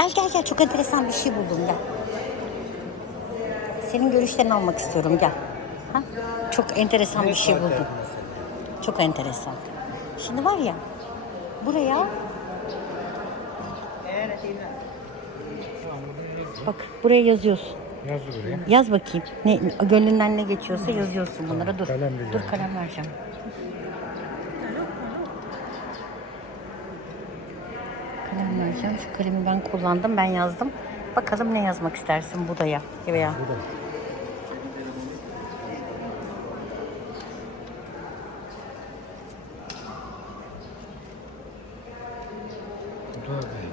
Gel gel gel çok enteresan bir şey buldum gel. Senin görüşlerini almak istiyorum gel. Ha? Çok enteresan bir şey buldum. Çok enteresan. Şimdi var ya buraya bak buraya yazıyorsun. Yaz buraya. Yaz bakayım. Ne, gönlünden ne geçiyorsa yazıyorsun bunlara. Dur. Kalem Dur kalem vereceğim. Vereceğim. Şu kalemi ben kullandım. Ben yazdım. Bakalım ne yazmak istersin Buda'ya veya Bu da. Bu da bey.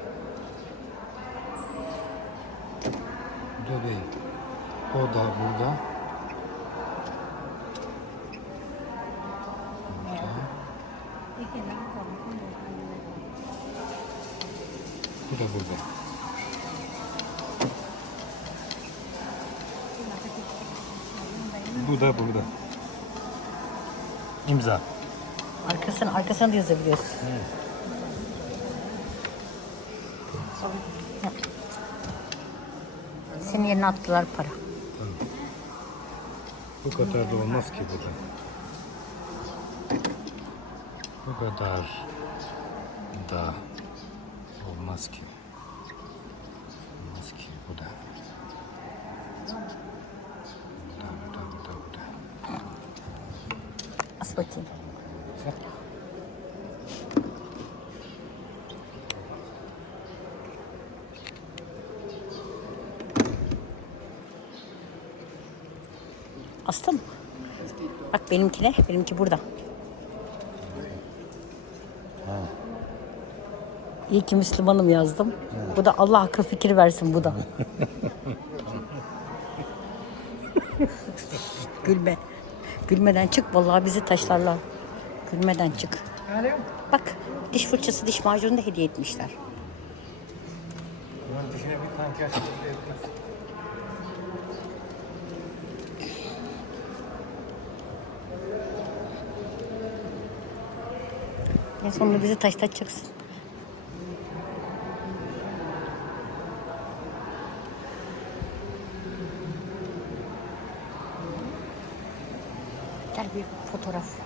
Bu da bey. O da burada. Bu da burada. Bu da burada. İmza. arkasını arkasına da yazabiliyorsun. Yap. Senin yerine attılar para. Bu kadar da olmaz ki burada. Bu kadar da olmaz ki. Olmaz ki bu da. Bu da, bu da, bu da, bu da. As bakayım. Astın mı? Bak benimki ne? Benimki burada. İyi ki Müslümanım yazdım. Bu da Allah akıl fikir versin bu da. Gülme. Gülmeden çık vallahi bizi taşlarlar. Gülmeden çık. Bak diş fırçası diş macunu da hediye etmişler. Bunun dışına bir kaşık En sonunda bizi taşlatacaksın. Gel bir fotoğraf.